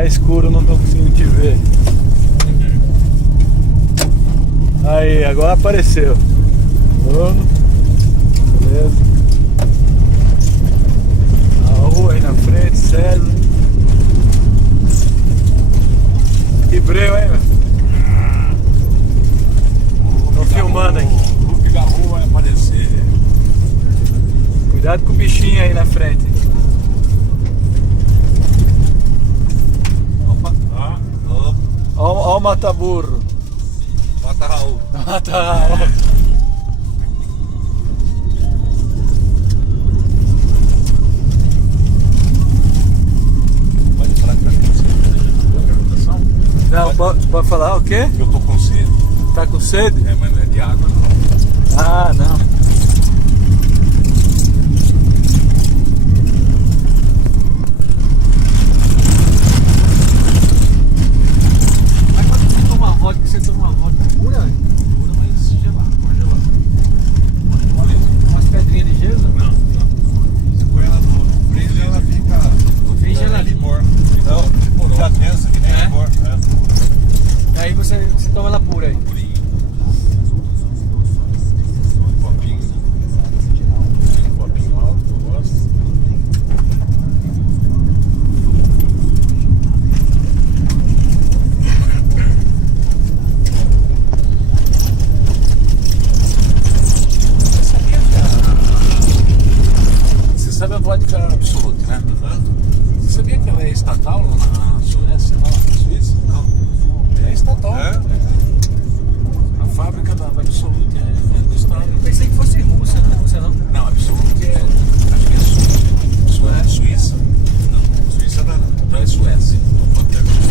Tá escuro, não tô conseguindo te ver. Aí, agora apareceu. Bruno. Beleza. A rua aí na frente, César. Que breu, hein, meu? Tô filmando aqui. O Hulk da rua vai aparecer. Cuidado com o bichinho aí na frente. Opa, opa. Ó o mata-burro. Mata Raul. Mata. Pode falar que tá com sede. Não, pode falar o quê? Eu tô com sede. Tá com sede? É, mas não é de água, não. Ah, não. Mas quando você toma vodka, você toma vodka pura? Pura, mas gelada, congelada. Umas pedrinhas de gelo? Não. Você põe ela no freezer, ela fica... Bem geladinha. Licor. Não, tipo, já tensa que nem É? licor. É. Aí você toma ela pura aí. Purinha.